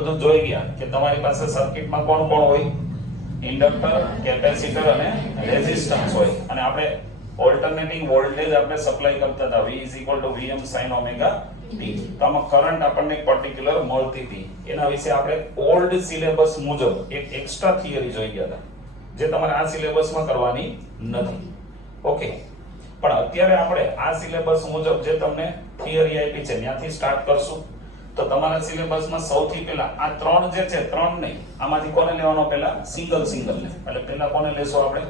બધું જોઈ ગયા કે તમારી પાસે સર્કિટમાં કોણ કોણ હોય, ઇન્ડક્ટર, કેપેસિટર અને રેઝિસ્ટન્સ હોય, અને આપણે ઓલ્ટરનેટિંગ વોલ્ટેજ આપણે સપ્લાય કરતા હતા V Vm sin omega t. તો આમાં કરંટ આપણને પર્ટિક્યુલર મળતી હતી. એના વિશે આપણે ઓલ્ડ સિલેબસ મુજબ એક એક્સ્ટ્રા થિયરી જોઈ ગયા હતા જે તમારે આ સિલેબસમાં કરવાની નથી. ઓકે, પણ અત્યારે આપણે આ સિલેબસ મુજબ જે તમને થિયરી આપી છે ત્યાંથી સ્ટાર્ટ કરશું. તો તમારા સિલેબસમાં સૌથી પહેલા આ ત્રણ જે છે, ત્રણ નહીં, આમાંથી કોને લેવાનો? પહેલા સિંગલ ને. એટલે પહેલા કોને લેશું આપણે?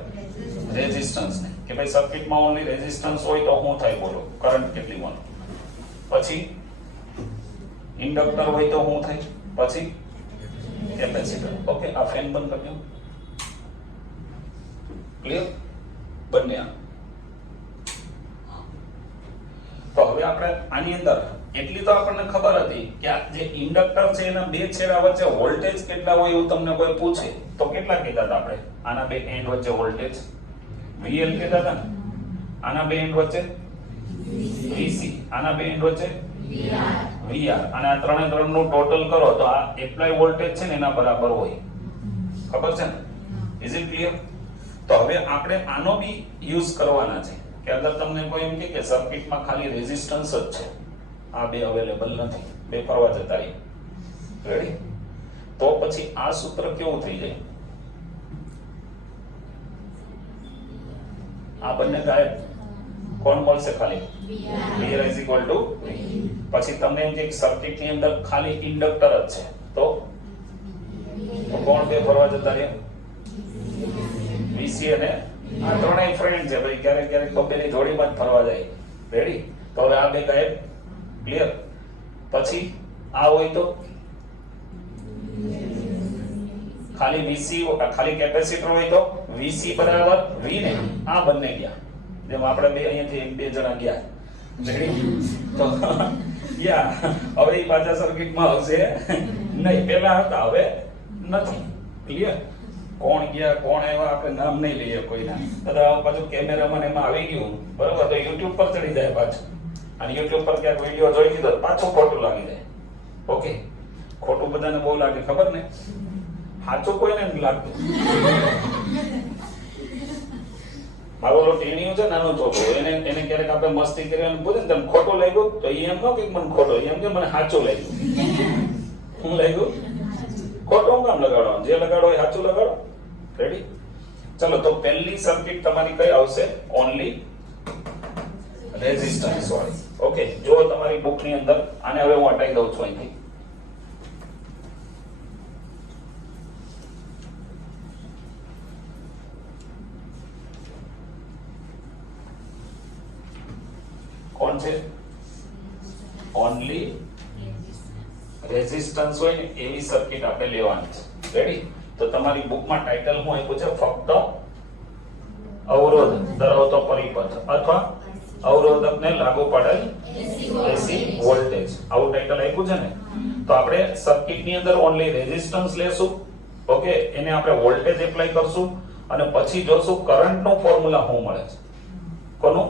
રેઝિસ્ટન્સ ને. કે ભાઈ સર્કિટમાં ઓન્લી રેઝિસ્ટન્સ હોય તો શું થાય બોલો? કરંટ કેટલી મળે. પછી ઇન્ડક્ટર હોય તો શું થાય? પછી કેપેસિટર. ઓકે, આ ફેન બંધ કરી દો. ક્લિયર? બંને આ. તો હવે આપણે આની અંદર એટલી તો આપણને ખબર હતી કે આ જે ઇન્ડક્ટર છે એના બે છેડા વચ્ચે વોલ્ટેજ કેટલા હોય એવું તમને કોઈ પૂછે તો કેટલા કહેતા હતા આપણે? આના બે એન્ડ વચ્ચે વોલ્ટેજ VL કહેતા હતા ને. આના બે એન્ડ વચ્ચે VC, આના બે એન્ડ વચ્ચે VR, અને આ ત્રણે ત્રણનું ટોટલ કરો તો આ એપ્લાય વોલ્ટેજ છે ને એના બરાબર હોય. ખબર છે ને? Is it clear? તો હવે આપણે આનો બી યુઝ કરવાના છે કે અગર તમને કોઈ એમ કે સર્કિટમાં ખાલી રેઝિસ્ટન્સ જ છે, આ બે અવેલેબલ નથી, બે ફરવા જતા રહી, રેડી? તો પછી આ સૂત્ર કેવું થઈ જાય? આ બંને ગાયબ, કોણ મળશે? ખાલી VR is equal to V. પછી તમને એમ કે સર્કિટ ની અંદર ખાલી ઇન્ડક્ટર જ છે તો કોણ બે ફરવા જતા રહે? VC અને આ ત્રણેય ફ્રેન્ડ છે ભાઈ, ક્યારેક ક્યારેક બબેની જોડીમાં જ ફરવા જાય, રેડી? તો હવે આ બે ગાયબ, ક્લિયર? પછી આ હોય તો ખાલી VC, ખાલી કેપેસિટર હોય તો VC બરાબર V ને. આ બંને ગયા, જેમ આપણે બે અહીંયાથી બે જણા ગયા, રેડી? તો યા હવે એ પાછા સર્કિટમાં આવશે નહીં, પહેલા હતા હવે નથી. ક્લિયર? કોણ ગયા કોણ આવ્યા આપણે નામ નહીં લઈએ કોઈના. તો પાછું કેમેરામાં એમાં આવી ગયું બરોબર તો YouTube પર ચડી જાય પાછું, અને YouTube પર ક્યાંક વિડીયો જોઈ લીધો પાછું ખોટું લાગી જાય. ઓકે, ખોટું બધાને બહુ લાગે, ખબર ને? સાચું કોઈને નથી લાગતું. મારો ઓલો ટેણીયો છે નાનો છોકરો, એને ક્યારેક આપણે મસ્તી કરી અને પૂછે ને તને ખોટું લાગ્યું તો એ એમ ન કે મને ખોટું, એમ કે મને સાચું લાગ્યું. શું લાગ્યું? ખોટું કામ લગાડવાનું? જે લગાડો એ સાચું લગાડો, રેડી? ચલો, તો પહેલી સર્કિટ તમારી કઈ આવશે? ઓન્લી રેઝિસ્ટન્સ વાળી. ઓકે, જો તમારી બુક ની અંદર, આને હવે હું હટાઈ દઉં છું અહીંથી. કોણ છે? ઓન્લી રેઝિસ્ટન્સ હોય ને એવી સર્કિટ આપણે લેવાની છે, રેડી? તો તમારી બુકમાં ટાઇટલ શું આપ્યું છે? ફક્ત અવરોધ ધરાવતો પરિપથ અથવા અવરોધકને લાગુ પડેલ AC વોલ્ટેજ, આવું ટાઇટલ આપ્યું છે ને. તો આપણે સર્કિટની અંદર ઓન્લી રેઝિસ્ટન્સ લેશું, ઓકે, એને આપણે વોલ્ટેજ એપ્લાય કરશું અને પછી જોશું કરંટનો ફોર્મ્યુલા શું મળે છે. કોનો?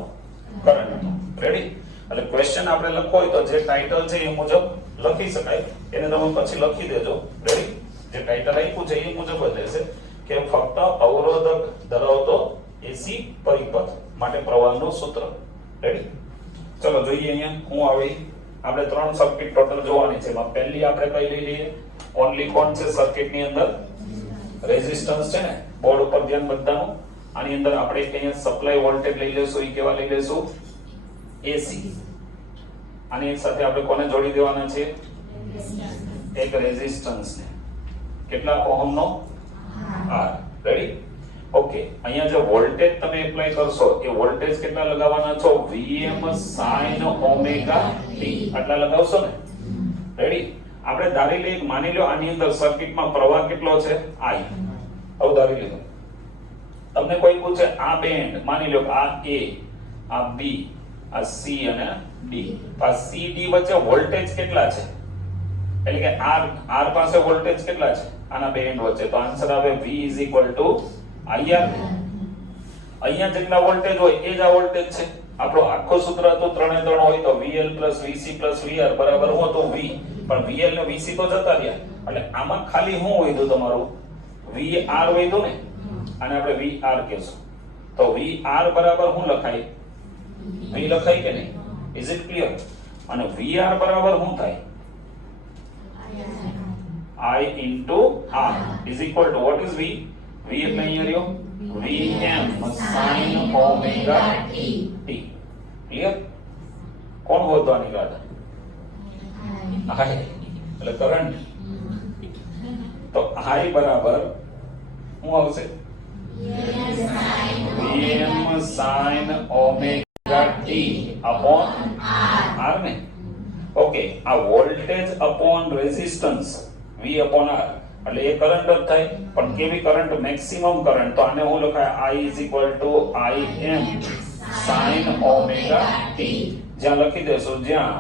કરંટનો, રેડી? એટલે ક્વેશ્ચન આપણે લખવો હોય તો જે ટાઇટલ છે એ મુજબ લખી શકાય, એને તમે પછી લખી દેજો, રેડી? જે ટાઇટલ આપ્યું છે એ મુજબ જ રહેશે કે ફક્ત અવરોધક ધરાવતો AC પરિપથ માટે પ્રવાહનું સૂત્ર, રેડી? ચલો જોઈએ અહીંયા હું આવી. આપણે ત્રણ સર્કિટ ટોટલ જોવાની છે. એમાં પહેલી આપણે કઈ લઈ લઈએ? ઓન્લી કોણ છે સર્કિટની અંદર? રેઝિસ્ટન્સ છે ને, બોર્ડ ઉપર ધ્યાન બધાનું. આની અંદર આપણે અહીંયા સપ્લાય વોલ્ટેજ લઈ લેશું, એ કેવા લઈ લેશું? AC. આની સાથે આપણે કોને જોડી દેવાના છે? એક રેઝિસ્ટન્સ ને. કેટલા ઓહમનો? R, ready? ઓકે, અહીંયા જે વોલ્ટેજ તમે એપ્લાય કરશો એ વોલ્ટેજ કેટલા લગાવવાના છો? Vm sin omega t આટલા લગાવશો ને, રેડી? આપણે ધારી લઈએ, માની લો આની અંદર સર્કિટમાં પ્રવાહ કેટલો છે? I. આવું ધારી લીધો. તમને કોઈ પૂછે આ બેન્ડ, માની લો આ A, આ B, આ C અને D, આ C D વચ્ચે વોલ્ટેજ કેટલા છે? એટલે કે R પાસે વોલ્ટેજ કેટલા છે આના બે એન્ડ વચ્ચે? તો આન્સર આવે V IR. અહીંયા જેટલા વોલ્ટેજ હોય એ જ આ વોલ્ટેજ છે. આપણો આખો સૂત્ર હતું 3 હોય તો VL + VC + VR બરાબર હું હતું V, પણ VL ને VC તો જતા રહ્યા એટલે આમાં ખાલી શું વધ્યું તમારું VR વધ્યું ને, અને આપણે VR કહેશું. તો VR બરાબર શું લખાય? V લખાય કે નહીં? Is it clear? અને VR બરાબર શું થાય? I into R is equal to what is V? V એટલે અહીંયા રહ્યો Vm sin omega t. Clear? કોણ હોતો આની કાઢા? I એટલે કરંટ. તો I બરાબર શું આવશે? Vm sin omega t upon R ને. ઓકે, આ voltage upon resistance V upon R એટલે એ કરંટ જ થાય. પણ કેવી કરંટ? Maximum current. તો આને હું લખાય I is equal to Im sin omega t. જ્યાં લખી દેશું, જ્યાં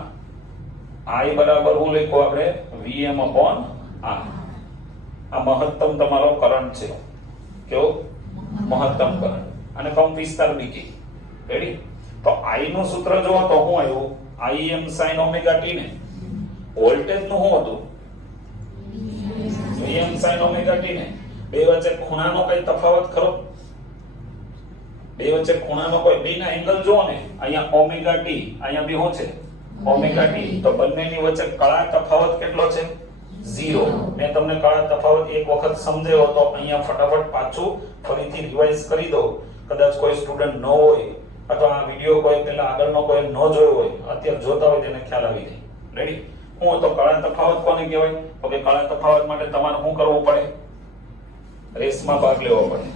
I બરાબર હું લખ્યું આપણે Vm upon R. આ મહત્તમ તમારો કરંટ છે. કેવો? મહત્તમ કરંટ. અને કમ વિસ્તાર બીજી. રેડી? તો I નું સૂત્ર જો તો શું આવ્યું? Im sin omega t ને. વોલ્ટેજ નું શું હતું? Vm sin omega t ને. બે વચ્ચે ખૂણાનો કઈ તફાવત ખરો? બે વચ્ચે ખૂણાનો કોઈ બેના એંગલ જો ને, અહીંયા ઓમેગા t, અહીંયા બી શું છે? Omega t. તો બંનેની વચ્ચે કળા તફાવત કેટલો છે? 0. મેં તમને કળા તફાવત એક વખત સમજાવ્યો તો અહીંયા ફટાફટ પાછું ફરીથી રિવાઇઝ કરી દો. કદાચ કોઈ સ્ટુડન્ટ ન હોય અથવા આ વિડિયો કોઈ પહેલા આગળનો કોઈ ન જોયો હોય, અત્યારે જોતા હોય તેને ખ્યાલ આવી જાય. રેડી? હું તો કળા તફાવત કોને કહેવાય? ઓકે, કળા તફાવત માટે તમારે શું કરવું પડે? રેસમાં ભાગ લેવો પડે.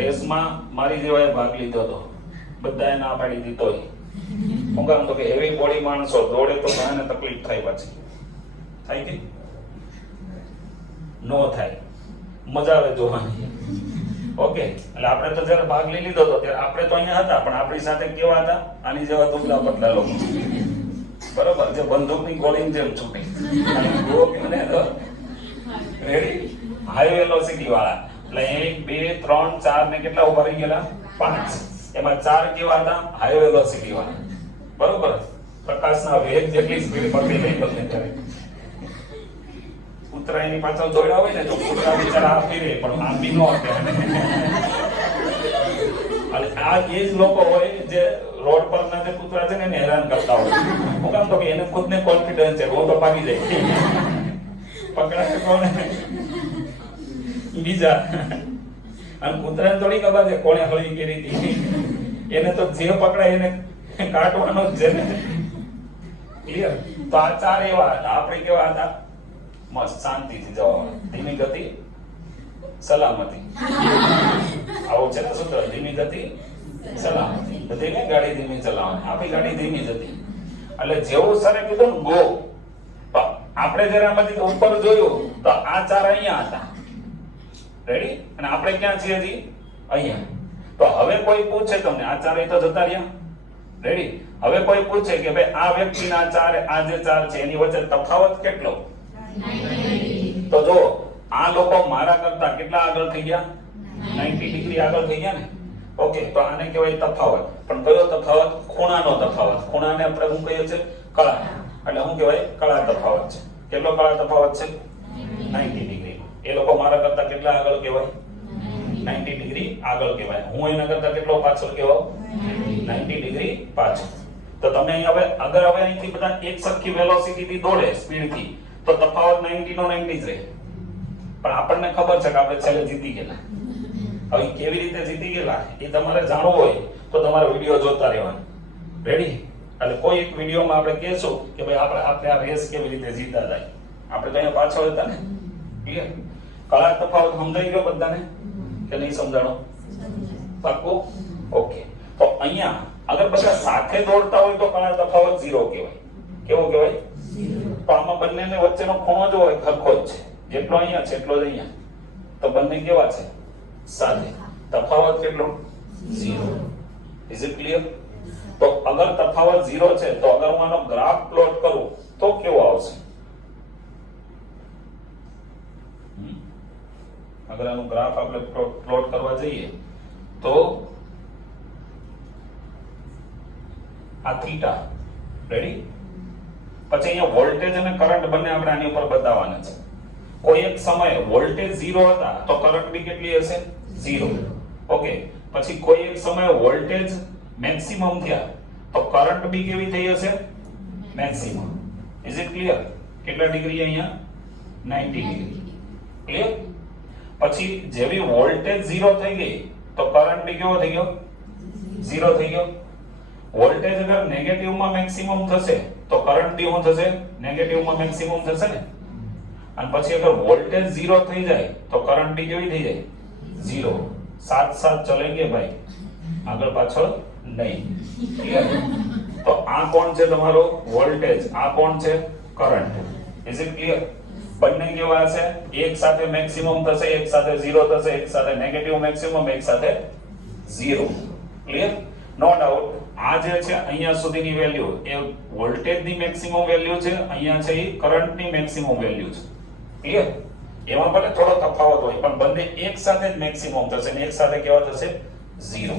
રેસમાં મારી જેવાએ ભાગ લીધો હતો, બધાએ ના પાડી દીધો. હું કામ તો કે હેવી બોડી માણસો દોડે તો ઘણાને તકલીફ થાય. પાછી થાય કે નો થાય? મજા આવે જોવાની. ઓકે, એટલે આપણે તો જયારે ભાગ લઈ લીધો હતો ત્યારે આપણે તો અહીંયા હતા, પણ આપણી સાથે કેવા હતા? આની જેવા દુબળા પતલા લોકો. બરોબર? જે બંદૂકની ગોળીની જેમ છૂટી. રેડી? હાઈ વેલોસિટી વાળા. એટલે 1 2 3 4 ને કેટલા ઉભા રહી ગયેલા? 5. એમાં 4 કેવા હતા? હાઈ વેલોસિટી વાળા. બરોબર? પ્રકાશના વેગ જેટલી સ્પીડ પકડી લઈ ગયો ત્યારે ઉતરાયની પાછળ દોડ્યા હોય ને તો કૂતરા બિચારા આ ફેરે, પણ આમ બી નો આપે. અને આ એ જ લોકો હોય જે રોડ પરના જે કૂતરા છે ને એને હેરાન કરતા હોય. હું કામ તો કે એને ખુદને કોન્ફિડન્સ છે, હું તો ભાગી જાય. પકડાય કોને? બીજા. અને કૂતરાને થોડી ખબર છે કોણે હળી કરી હતી. એને તો જે પકડાય એને કાઢવાનો જ છે ને. ક્લિયર? તો આ 4 એવા હતા. આપણે કેવા હતા? મસ્ત શાંતિથી જવાનું. ધીમી ગતિ, સલામતી. આવું છે ને સૂત્ર, ધીમી ગતિ, સલામતી. ધીમી ગાડી ધીમી ચલાવવાની. આપણી ગાડી ધીમી જ હતી. એટલે જેવું સરે કીધું ને ગો, આપણે જયારે આમાંથી ઉપર જોયું તો આ 4 અહીંયા હતા. રેડી? અને આપણે ક્યાં છીએ હજી? અહીંયા. તો હવે કોઈ પૂછે તમને, આ 4 તો જતા રહ્યા. રેડી? હવે કોઈ પૂછે કે ભાઈ આ વ્યક્તિના 4, આ જે 4 છે એની વચ્ચે તફાવત કેટલો? તો જો આ લોકો મારા કરતા કેટલા આગળ થઈ ગયા? 90 ડિગ્રી આગળ થઈ ગયા ને. ઓકે, તો આને કહેવાય તફાવત. પણ કયો તફાવત? ખૂણાનો તફાવત. ખૂણાને આપણે શું કહીએ છીએ? કળા. એટલે શું કહેવાય? કળા તફાવત છે. કેટલો કળા તફાવત છે? 90 ડિગ્રી. એ લોકો મારા કરતા કેટલા આગળ કહેવાય? 90 ડિગ્રી આગળ કહેવાય. હું એના કરતા કેટલો પાછળ કહેવાય? 90 ડિગ્રી પાછળ. તો તમે અહીં હવે અગર હવે અહીંથી બધા એક સરખી વેલોસિટી થી દોડે, સ્પીડ થી, તો તફાવત 90 નો 90 જ રહે. પણ આપણને ખબર છે કે આપણે છેલ્લે જીતી ગયેલા. હવે કેવી રીતે જીતી ગયેલા એ તમારે જાણવું હોય તો તમારે વિડિયો જોતા રહેવાનું. રેડી? એટલે કોઈ એક વિડિયોમાં આપણે કહેશું કે ભાઈ આપણે આ રેસ કેવી રીતે જીતા થાય. આપણે તો અહીંયા પાછળ હતા ને. ક્લિયર? કળા તફાવત સમજાઈ ગયો બધાને કે નહીં સમજાણો? પાક્કું? ઓકે. તો અહીંયા અગર બધા સાથે દોડતા હોય તો કળા તફાવત 0 કહેવાય. કેવો કહેવાય? તો આમાં બંનેને વચ્ચેનો ખૂણો જો હોય સરખો જ છે. જેટલો અહીંયા છે એટલો જ અહીંયા. તો બંને કેવા છે? સાથે. તફાવત કેટલો? 0. Is it clear? તો અગર તફાવત 0 છે તો અગર હું આનો ગ્રાફ પ્લોટ કરું તો કેવો આવશે? અગર આનો ગ્રાફ આપણે પ્લોટ કરવા જઈએ તો આ થીટા. રેડી? પછી અહીંયા વોલ્ટેજ અને કરંટ બંને આપણે આની ઉપર બતાવવાના છે. કોઈ એક સમયે વોલ્ટેજ 0 હતા તો કરંટ બી કેટલી હશે 0. ઓકે, પછી કોઈ એક સમયે વોલ્ટેજ મેક્સિમમ થયા તો કરંટ બી કેવી થઈ હશે મેક્સિમમ. Is it clear? કેટલા ડિગ્રી અહીંયા 90 ડિગ્રી. ક્લિયર? પછી જેવી વોલ્ટેજ 0 થઈ ગઈ તો કરંટ બી કેવો થઈ ગયો 0 થઈ ગયો. વોલ્ટેજ અગર નેગેટિવ માં મેક્સિમમ થશે તો કરંટ બી શું થશે નેગેટિવ માં મેક્સિમમ થશે ને. અને પછી અગર વોલ્ટેજ 0 થઈ જાય તો કરંટ બી કેવી થઈ જાય 0. साथ साथ चलेंगे भाई, આગળ પાછળ નહીં. ક્લિયર? તો આ કોણ છે તમારો વોલ્ટેજ, આ કોણ છે કરંટ. Is it clear? બંને કેવા હશે એક સાથે મેક્સિમમ થશે, એક સાથે 0 થશે, એક સાથે નેગેટિવ મેક્સિમમ, એક સાથે 0. ક્લિયર? No doubt. આ જે છે અહીંયા સુધીની વેલ્યુ એ વોલ્ટેજની મેક્સિમમ વેલ્યુ છે, અહીંયા છે એ કરંટની મેક્સિમમ વેલ્યુ છે. ક્લિયર? એમાં ભલે થોડો તફાવત હોય પણ બંને એક સાથે જ મેક્સિમમ થશે અને એક સાથે કેવા થશે 0.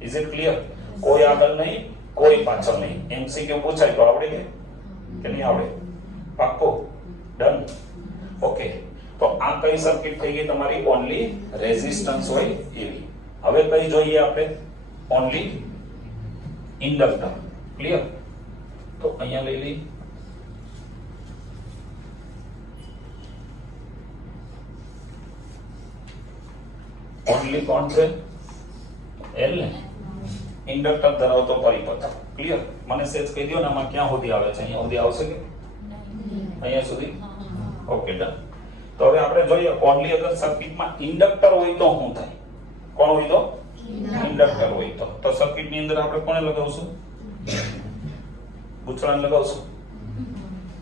Is it clear? કોઈ આગળ નહીં, કોઈ પાછળ નહીં. એમસીક્યુ પૂછાય તો આવડે કે નહીં આવડે? પાક્કો? ડન? ઓકે. તો આ કઈ સર્કિટ થઈ ગઈ તમારી? ઓન્લી રેઝિસ્ટન્સ હોય એવી. હવે કઈ જોઈએ આપણે? Only inductor. ક્લિયર? તો અહીંયા લઈ લઈ. ઓન્લી કોણ છે? એલ ને? ઇન્ડક્ટર ધરાવતો પરિપથ. ક્લિયર? મને સેજ કહી દો ને આમાં ક્યાં સુધી આવે છે? અહીંયા સુધી આવશે કે અહીંયા સુધી? Okay, done. તો હવે આપણે જોઈએ ઓન્લી અગર સર્કિટમાં ઇન્ડક્ટર હોય તો શું થાય? કોણ હોય તો? ઇન્ડક્ટર હોય તો સર્કિટની અંદર આપણે કોને લગાવશું? ગુચડાને લગાવશું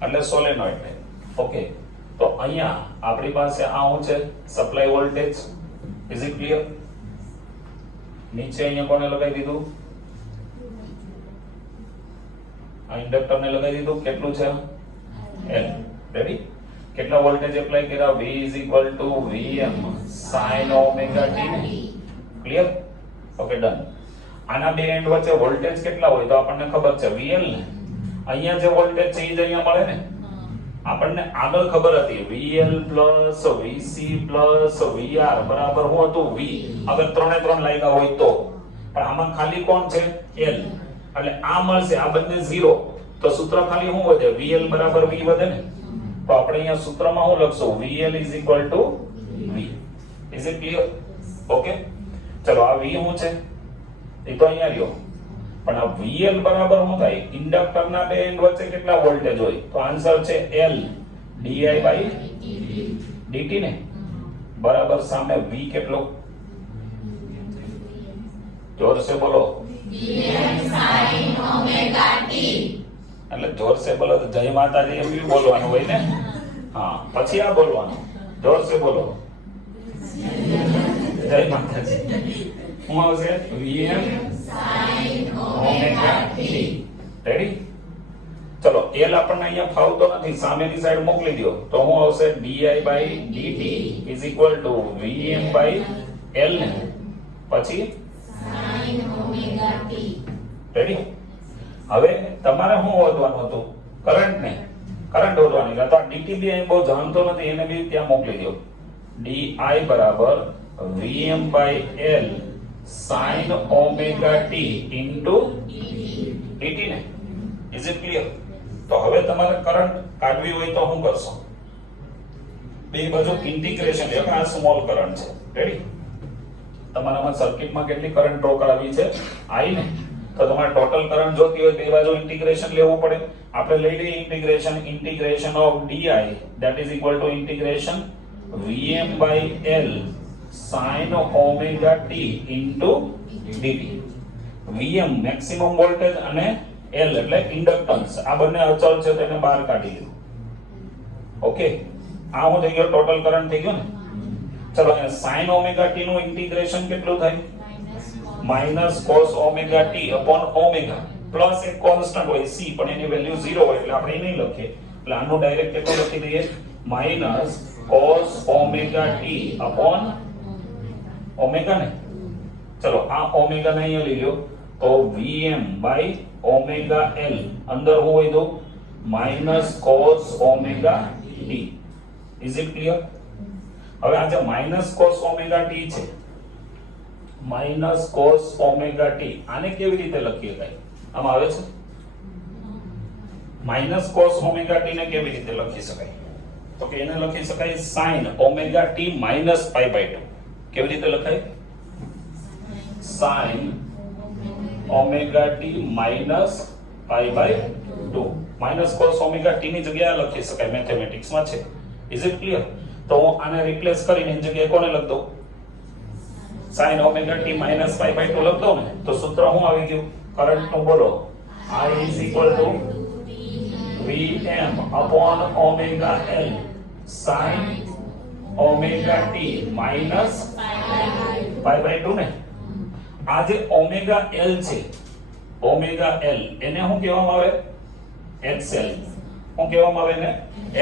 એટલે સોલેનોઇડ. ઓકે, તો અહીંયા આપણી પાસે આ શું છે? Supply voltage. Is it clear? નીચે અહીંયા કોને લગાવી દીધું? આ ઇન્ડક્ટર ને લગાવી દીધું. કેટલું છે? L. રેડી? કેટલા વોલ્ટેજ એપ્લાય કર્યા? V is equal to Vm sin omega t. Clear? Okay, done. આના બે એન્ડ વચ્ચે વોલ્ટેજ કેટલા હોય તો આપણને ખબર છે VL ને. અહીંયા જે વોલ્ટેજ છે એ જ અહીંયા મળે ને. આપણને આગળ ખબર હતી VL plus VC plus VR બરાબર શું હતું? V. અગર ત્રણે ત્રણ લાગ્યા હોય તો. પણ આમાં ખાલી કોણ છે? L. એટલે આ મળશે, આ બંને 0 તો સૂત્ર ખાલી શું વધે? VL બરાબર V વધે ને. તો આપણે અહીંયા સૂત્રમાં શું લખશું? VL is equal to V. Is it clear? Okay, ચલો આ V શું છે એ તો અહીંયા રહ્યો. પણ આ VL બરાબર શું થાય? ઇન્ડક્ટરના બે એન્ડ વચ્ચે કેટલા વોલ્ટેજ હોય? તો આન્સર છે L di/dt ને. બરાબર સામે V કેટલો? જોર સે બોલો. Vm sin omega t. એટલે જોર સે બોલો તો જય માતાજી એમ બી બોલવાનું હોય ને. હા, પછી આ બોલવાનું. જોર સે બોલો. જય માતાજી. શું આવશે? Vm sin omega t. Ready? ચલો, L આપણને અહીંયા ફાવતો નથી, સામેની સાઈડ મોકલી દો તો શું આવશે? di/dt is equal to Vm/L ને પછી sin omega t. રેડી? હવે તમારે શું શોધવાનું હતું? કરંટ ને. કરંટ શોધવાની તો dt બી અહીં બહુ જાણતો નથી, એને બી ત્યાં મોકલી દો. di બરાબર Vm/L sin omega t into dt ને. Is it clear? તો હવે તમારે કરંટ કાઢવી હોય તો શું કરશો? બે બાજુ ઇન્ટિગ્રેશન લે. આ સ્મોલ કરંટ છે. રેડી? તમારામાં સર્કિટમાં કેટલી કરંટ ડ્રો કરાવી છે? I ને. તો તમારે ટોટલ કરંટ જોતી હોય બે બાજુ ઇન્ટિગ્રેશન લેવું પડે. આપણે લઈ લઈએ integration of di that is equal to integration Vm/L sin omega t into dt. Vm maximum voltage અને L એટલે ઇન્ડક્ટન્સ, આ બંને અચળ છે તેને બહાર કાઢી લો. ઓકે, આ શું થઈ ગયો? ટોટલ કરંટ થઈ ગયો ને. ચલો, sin omega t નું ઇન્ટિગ્રેશન કેટલું થાય? Minus cos omega t upon omega plus એક કોન્સ્ટન્ટ હોય c પણ એની વેલ્યુ 0 હોય એટલે આપણે એ નહીં લખીએ. એટલે આનું ડાયરેક્ટ કેટલું લખી દઈએ? Minus cos omega t upon omega ને. ચલો, આ omega ને અહીંયા લઈ લો તો Vm/omega L અંદર હું હોય તો minus cos omega t. Is it clear? હવે આ જે માઇનસ કોસ ઓમેગા ટી છે, માઇનસ કોસ ઓમેગા ટી, આને કેવી રીતે લખીએ કાઈ આમાં આવે છે? માઇનસ કોસ ઓમેગા ટી ને કેવી રીતે લખી શકાય? તો કે એને લખી શકાય sin omega t minus pi by 2. કેવી રીતે લખાય? sin omega t minus pi by 2. Minus cos omega t ની જગ્યાએ લખી શકાય, મેથેમેટિક્સ માં છે. Is it clear? તો હું આને રિપ્લેસ કરીને એની જગ્યાએ કોને લખ દઉં? sin omega t minus pi by 2 લખ દઉં ને, તો સૂત્ર શું આવી ગયું? કરંટ નું બોલો. I is equal to Vm upon omega L sin omega t minus pi by 2 ને. આ જે ઓમેગા L છે, ઓમેગા L એને શું કહેવામાં આવે? XL. શું કહેવામાં આવે ને?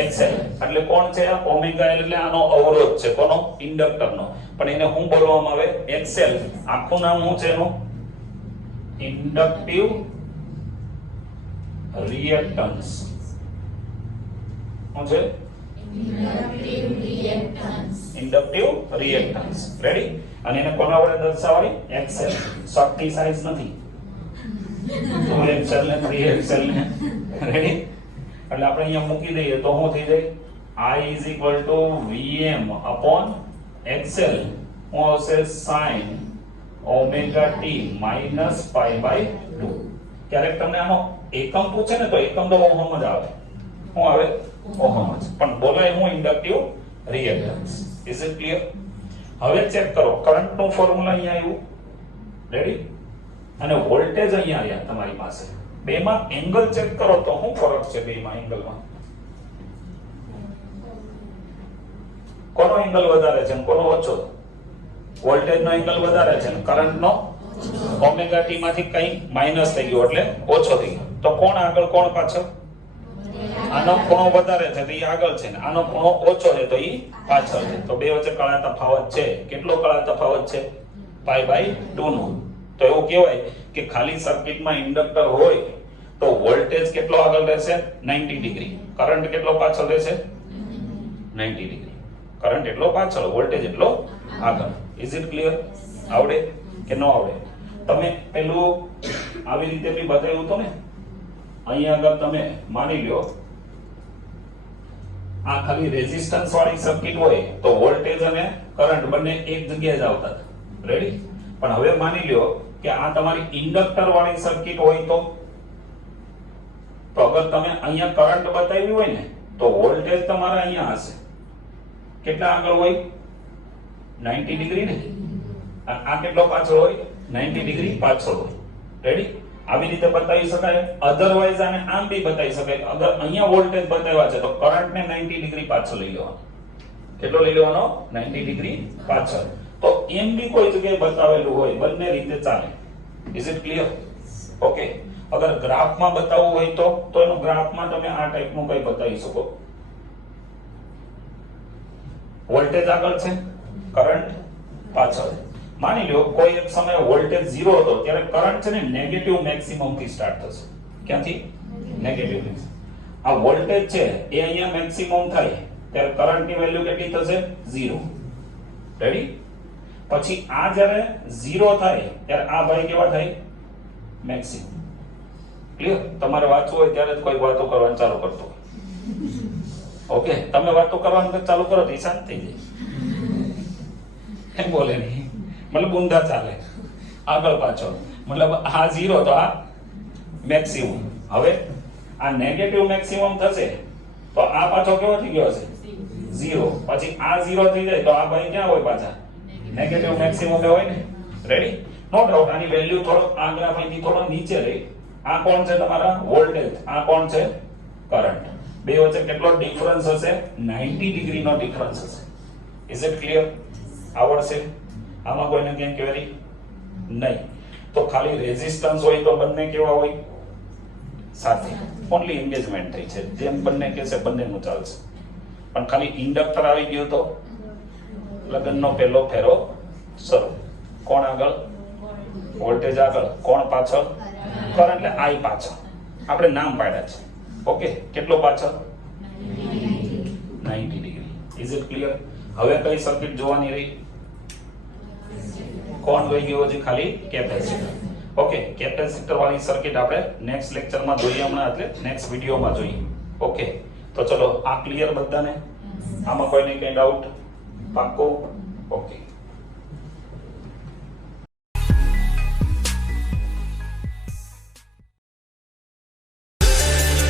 XL. એટલે કોણ છે ઓમેગા L? એટલે આનો અવરોધ છે, કોનો? ઇન્ડક્ટર નો. પણ એને શું બોલવામાં આવે? XL. આખું નામ શું છે એનું? Inductive reactance. શું છે? Inductive reactance. રેડી? અને એને કોના વડે દર્શાવાય? XL. શક્તિ સાઈઝ નથી, 2XL ને 3XL ને. રેડી? એટલે આપણે અહીંયા મૂકી દઈએ તો શું થઈ જાય? I is equal to Vm upon XL. શું આવશે? sin omega t minus pi by 2. ક્યારેક તમને આનો એકમ પૂછે ને તો એકમ તો ઓહમ જ આવે. શું આવે? ઓહમ જ. પણ બોલાય હું inductive reactance. Is it clear? હવે ચેક કરો, કરંટ નું ફોર્મ્યુલા અહીંયા આવ્યું. રેડી? અને વોલ્ટેજ અહીંયા આવ્યા તમારી પાસે. બેમાં એંગલ ચેક કરો તો શું ફરક છે બેમાં એંગલમાં? કોનો એંગલ વધારે છે અને કોનો ઓછો? વોલ્ટેજ નો એંગલ વધારે છે અને કરંટ નો ઓમેગા ટી માંથી કઈ માઈનસ થઈ ગયો એટલે ઓછો થઈ ગયો. તો કોણ આગળ કોણ પાછળ? આનો ખૂણો વધારે છે તો એ આગળ છે, ને આનો ખૂણો ઓછો છે તો એ પાછળ છે. તો બે વચ્ચે કળા તફાવત છે. કેટલો કળા તફાવત છે? પાઈ બાય 2 નો. તો એવું કહેવાય કે ખાલી સર્કિટમાં ઇન્ડક્ટર હોય તો વોલ્ટેજ કેટલો આગળ રહેશે? 90 ડિગ્રી. કરંટ કેટલો પાછળ રહેશે? 90 ડિગ્રી. કરંટ એટલો પાછળ, વોલ્ટેજ એટલો આગળ. Is it clear? આવડે કે ન આવડે? તમે પેલું આવી રીતે બી બતાવ્યું તો ને, અહીંયા આગળ તમે માની લ્યો આ ખાલી રેઝિસ્ટન્સ વાળી સર્કિટ હોય તો વોલ્ટેજ અને કરંટ બંને એક જગ્યાએ જ આવતા હતા. રેડી? પણ હવે માની લ્યો કે આ તમારી ઇન્ડક્ટર વાળી સર્કિટ હોય તો અગર તમે અહીંયા કરંટ બતાવ્યું હોય ને તો વોલ્ટેજ તમારા અહીંયા હશે. કેટલા આગળ હોય? 90 ડિગ્રી ને. આ કેટલો પાછળ હોય? 90 ડિગ્રી પાછળ હોય. રેડી? આવી રીતે બતાવી શકાય. અધરવાઇઝ આને આમ બી બતાવી શકાય. અગર અહીંયા વોલ્ટેજ બતાવ્યા છે તો કરંટ ને 90 ડિગ્રી પાછળ લઈ લેવાનો. કેટલો લઈ લેવાનો? 90 ડિગ્રી પાછળ. તો એમ બી કોઈ જગ્યાએ બતાવેલું હોય, બંને રીતે ચાલે. Is it clear? ઓકે. અગર ગ્રાફમાં બતાવવું હોય તો એનું ગ્રાફમાં તમે આ ટાઈપનું કંઈ બતાવી શકો. વોલ્ટેજ આગળ છે, કરંટ પાછળ. માની લો કોઈ એક સમયે વોલ્ટેજ 0 હતો ત્યારે કરંટ છે ને નેગેટિવ મેક્સિમમ થી સ્ટાર્ટ થશે. ક્યાંથી? નેગેટિવ. આ વોલ્ટેજ છે એ અહીંયા મેક્સિમમ થાય ત્યારે કરંટ ની વેલ્યુ કેટલી થશે? 0. રેડી? પછી આ જ્યારે 0 થાય ત્યારે આ ભાઈ કેવા થાય? મેક્સિમમ. ક્લિયર? તમારે વાંચવું હોય ત્યારે જ કોઈ વાતો કરવાનું ચાલુ કરતો હોય. ઓકે, તમે વાતો કરવાનું ચાલુ કરો તો શાંત થઈ જાય. એમ બોલે નહીં, મતલબ ઊંધા ચાલે, આગળ પાછળ. મતલબ આ 0 તો આ મેક્સિમમ. હવે આ નેગેટિવ મેક્સિમમ થશે તો આ પાછો કેવો થઈ ગયો હશે? 0. પછી આ 0 થઈ જાય તો આ ભાઈ ક્યાં હોય? પાછા નેગેટિવ મેક્સિમમ હોય ને. રેડી? નો ડાઉટ આની વેલ્યુ થોડો આ ગ્રાફ અહીંથી થોડો નીચે રહી. આ કોણ છે? તમારા વોલ્ટેજ. આ કોણ છે? કરંટ. બે વચ્ચે કેટલો ડિફરન્સ હશે? 90 ડિગ્રી નો ડિફરન્સ હશે. Is it clear? આવડશે? આમાં કોઈને ક્યાં ક્વેરી નહીં. તો ખાલી રેઝિસ્ટન્સ હોય તો બંને કેવા હોય? સાથે. ઓન્લી એન્ગેજમેન્ટ થઈ છે, જેમ બંને કહેશે બંનેનું ચાલશે. પણ ખાલી ઇન્ડક્ટર આવી ગયું તો લગ્નનો પહેલો ફેરો શરૂ. કોણ આગળ? વોલ્ટેજ આગળ. કોણ પાછળ? કરંટ. એટલે આઈ પાછળ. આપણે નામ પાડ્યા છે. ઓકે. કેટલો પાછળ? 90 ડિગ્રી. Is it clear? હવે કઈ સર્કિટ જોવાની રહી? કોણ રહી ગયો છે? ખાલી કેપેસિટર. ઓકે, કેપેસિટર વાળી સર્કિટ આપણે નેક્સ્ટ લેક્ચરમાં જોઈએ, હમણાં એટલે નેક્સ્ટ વિડીયોમાં જોઈએ. ઓકે, તો ચલો આ ક્લિયર બધાને? આમાં કોઈને કઈ ડાઉટ? પાક્કો?